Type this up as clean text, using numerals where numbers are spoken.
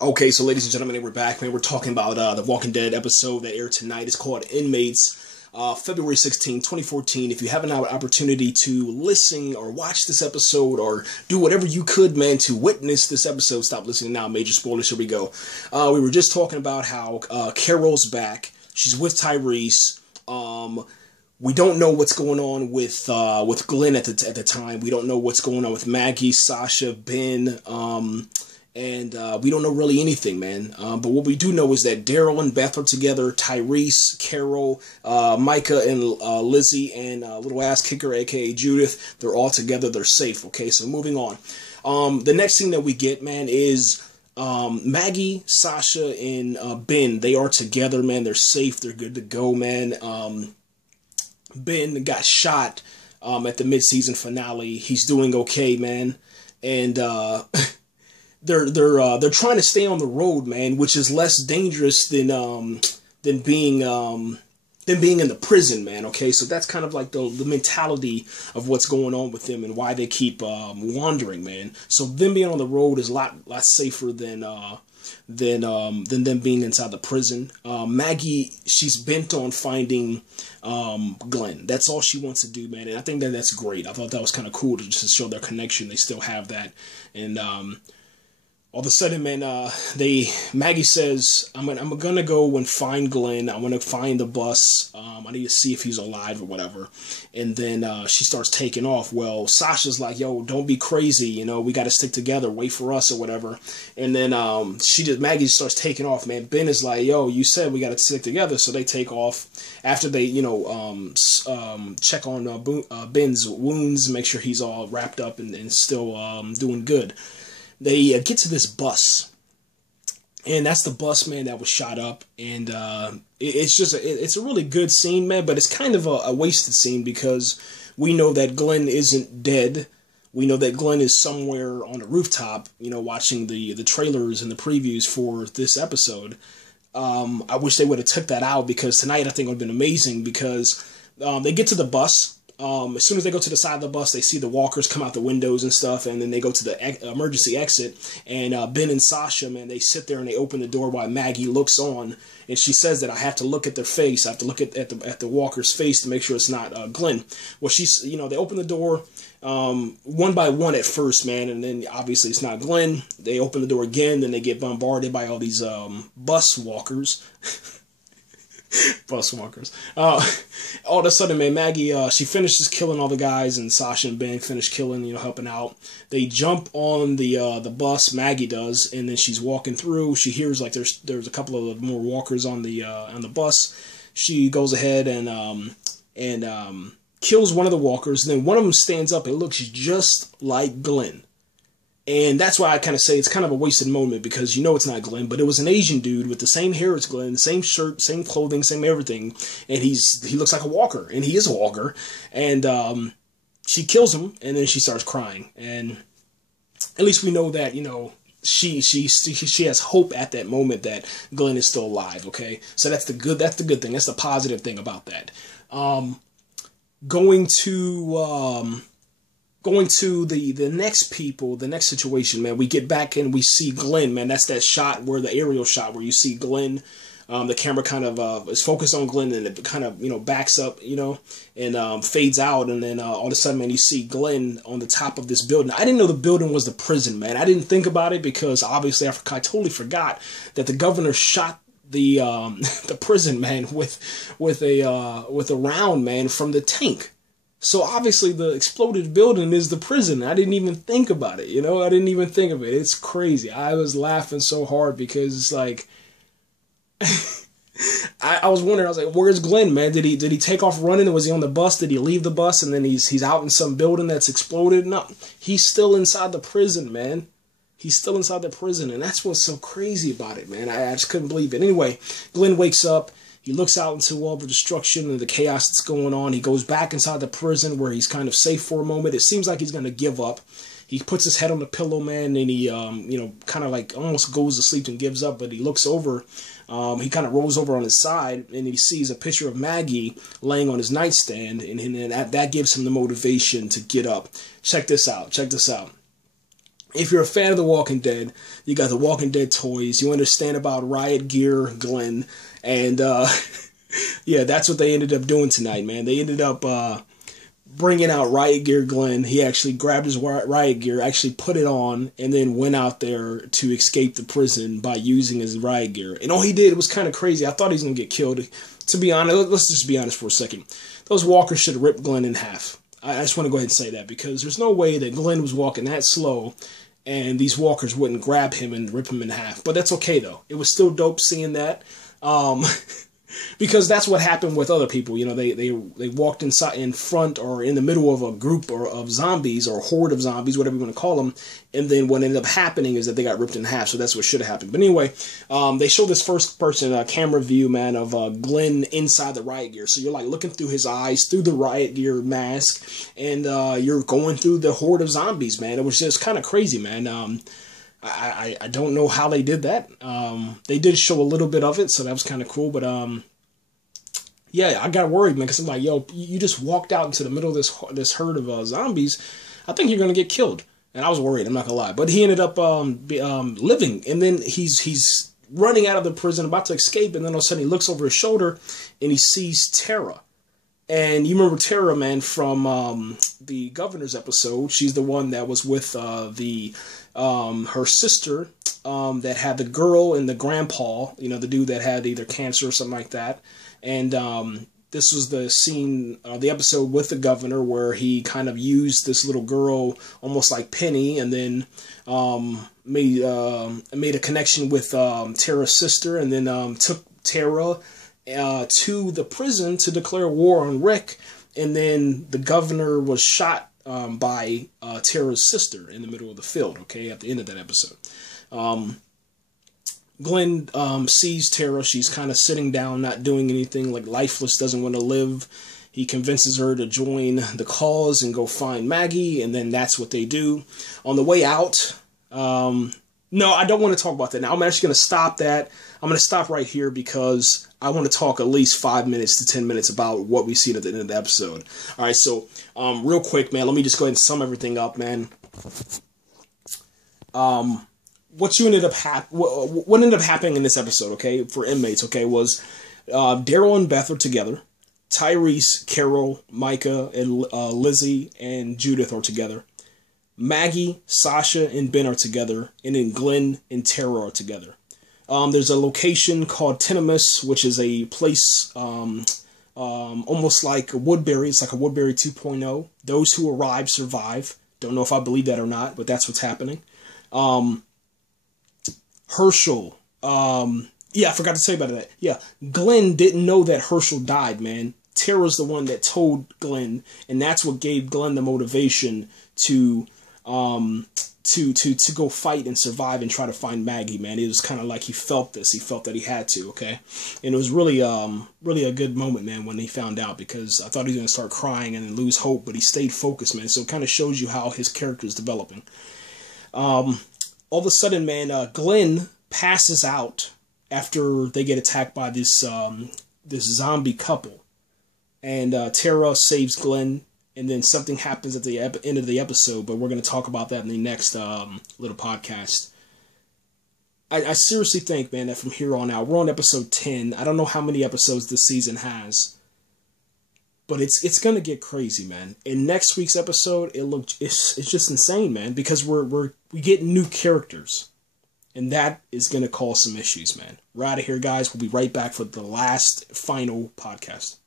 Okay, so ladies and gentlemen, we're back, man. We're talking about the Walking Dead episode that aired tonight. It's called Inmates, February 16, 2014. If you haven't had an opportunity to listen or watch this episode or do whatever you could, man, to witness this episode, stop listening now. Major spoilers, here we go. We were just talking about how Carol's back. She's with Tyrese. We don't know what's going on with Glenn at the time. We don't know what's going on with Maggie, Sasha, Ben, and we don't know really anything, man. But what we do know is that Daryl and Beth are together. Tyrese, Carol, Micah, and Lizzie, and little ass kicker, aka Judith. They're all together. They're safe. Okay, so moving on. The next thing that we get, man, is Maggie, Sasha, and Ben. They are together, man. They're safe. They're good to go, man. Ben got shot at the mid-season finale. He's doing okay, man. And they're trying to stay on the road, man, which is less dangerous than being in the prison, man. Okay, so that's kind of like the mentality of what's going on with them and why they keep wandering, man. So them being on the road is a lot safer than them being inside the prison. Maggie, she's bent on finding Glenn. That's all she wants to do, man. And I think that's great. I thought that was kind of cool to just show their connection. They still have that. And all of a sudden, man, Maggie says, I'm gonna go and find Glenn. I'm gonna find the bus. I need to see if he's alive or whatever. And then she starts taking off. Well, Sasha's like, yo, don't be crazy. You know, we got to stick together. Wait for us or whatever. And then Maggie starts taking off, man. Ben is like, yo, you said we got to stick together. So they take off after they, check on Ben's wounds, make sure he's all wrapped up and still doing good. They get to this bus, and that's the bus, man, that was shot up, and it's a really good scene, man, but it's kind of a wasted scene because we know that Glenn isn't dead. We know that Glenn is somewhere on a rooftop, watching the trailers and the previews for this episode. I wish they would have took that out because tonight I think would have been amazing because they get to the bus. As soon as they go to the side of the bus, they see the walkers come out the windows and stuff, and then they go to the emergency exit, and Ben and Sasha, man, they sit there and they open the door while Maggie looks on, and she says that I have to look at their face, I have to look at the walker's face to make sure it's not Glenn. Well, they open the door one by one at first, man, and then obviously it's not Glenn. They open the door again, then they get bombarded by all these bus walkers. Bus walkers. All of a sudden, man, Maggie, she finishes killing all the guys, and Sasha and Ben finish killing, helping out. They jump on the bus, Maggie does, and then she's walking through. She hears like there's a couple of more walkers on the bus. She goes ahead and kills one of the walkers, and then one of them stands up. It looks just like Glenn. And that's why I kind of say it's kind of a wasted moment because it's not Glenn, but it was an Asian dude with the same hair as Glenn, the same shirt, same clothing, same everything, and he looks like a walker, and he is a walker, and she kills him, and then she starts crying, and at least we know that she has hope at that moment that Glenn is still alive. Okay, so that's the good thing, that's the positive thing about that. Going to the next situation, man, we get back and we see Glenn, man. That's that shot where the aerial shot where you see Glenn. The camera kind of is focused on Glenn, and it kind of backs up, and fades out, and then all of a sudden, man, you see Glenn on the top of this building. I didn't know the building was the prison, man. I didn't think about it because obviously I totally forgot that the governor shot the prison, man, with a round, man, from the tank. So obviously the exploded building is the prison. I didn't even think about it, I didn't even think of it. It's crazy. I was laughing so hard because it's like, I was wondering, I was like, where's Glenn, man? Did he take off running? Was he on the bus? Did he leave the bus and then he's out in some building that's exploded? No, he's still inside the prison, man. He's still inside the prison, and that's what's so crazy about it, man. I just couldn't believe it. Anyway, Glenn wakes up. He looks out into all the destruction and the chaos that's going on. He goes back inside the prison where he's kind of safe for a moment. It seems like he's going to give up. He puts his head on the pillow, man, and he, kind of like almost goes to sleep and gives up. But he looks over. He kind of rolls over on his side, and he sees a picture of Maggie laying on his nightstand, and that gives him the motivation to get up. Check this out. if you're a fan of The Walking Dead, you got The Walking Dead toys. You understand about Riot Gear Glenn. And, yeah, that's what they ended up doing tonight, man. They ended up bringing out Riot Gear Glenn. He actually grabbed his Riot Gear, actually put it on, and then went out there to escape the prison by using his Riot Gear. And all he did was kind of crazy. I thought he was going to get killed. To be honest, let's just be honest for a second. Those walkers should have ripped Glenn in half. I just want to go ahead and say that, because there's no way that Glenn was walking that slow and these walkers wouldn't grab him and rip him in half. But that's okay, though. It was still dope seeing that. Because that's what happened with other people. You know, they walked in front or in the middle of a group of zombies or a horde of zombies, whatever you want to call them, and then what ended up happening is that they got ripped in half. So that's what should have happened. But anyway, they show this first person camera view, man, of Glenn inside the Riot Gear. So you're like looking through his eyes through the Riot Gear mask, and you're going through the horde of zombies, man. It was just kind of crazy, man. I don't know how they did that. They did show a little bit of it, so that was kind of cool. But yeah, I got worried, man, because I'm like, yo, you just walked out into the middle of this herd of zombies. I think you're gonna get killed, and I was worried. I'm not gonna lie, but he ended up living, and then he's running out of the prison, about to escape, and then all of a sudden he looks over his shoulder and he sees Tara. And you remember Tara, man, from the Governor's episode. She's the one that was with her sister that had the girl and the grandpa, you know, the dude that had either cancer or something like that. And this was the scene, the episode with the Governor, where he kind of used this little girl almost like Penny, and then made a connection with Tara's sister, and then took Tara to the prison to declare war on Rick. And then the Governor was shot by Tara's sister in the middle of the field, okay, at the end of that episode. Glenn sees Tara. She's kind of sitting down, not doing anything, like lifeless, doesn't want to live. He convinces her to join the cause and go find Maggie, and then that's what they do. On the way out, no, I don't want to talk about that now. I'm actually going to stop that. I'm going to stop right here because I want to talk at least 5 minutes to 10 minutes about what we see at the end of the episode. All right, so real quick, man, let me just go ahead and sum everything up, man. What ended up happening in this episode, okay, for Inmates, okay, was Daryl and Beth are together. Tyrese, Carol, Micah, and Lizzie and Judith are together. Maggie, Sasha, and Ben are together, and then Glenn and Tara are together. There's a location called Tenemus, which is a place almost like Woodbury. It's like a Woodbury 2.0. Those who arrive survive. Don't know if I believe that or not, but that's what's happening. Herschel. Yeah, I forgot to say about that. Yeah, Glenn didn't know that Herschel died, man. Tara's the one that told Glenn, and that's what gave Glenn the motivation to go fight and survive and try to find Maggie, man. It was kind of like he felt this. He felt that he had to, okay? And it was really a good moment, man, when he found out, because I thought he was going to start crying and then lose hope, but he stayed focused, man. So it kind of shows you how his character is developing. All of a sudden, man, Glenn passes out after they get attacked by this zombie couple. And Tara saves Glenn. And then something happens at the end of the episode, but we're going to talk about that in the next little podcast. I seriously think, man, that from here on out, we're on episode 10. I don't know how many episodes this season has, but it's going to get crazy, man. In next week's episode, it's just insane, man, because we get new characters, and that is going to cause some issues, man. We're out of here, guys. We'll be right back for the last final podcast.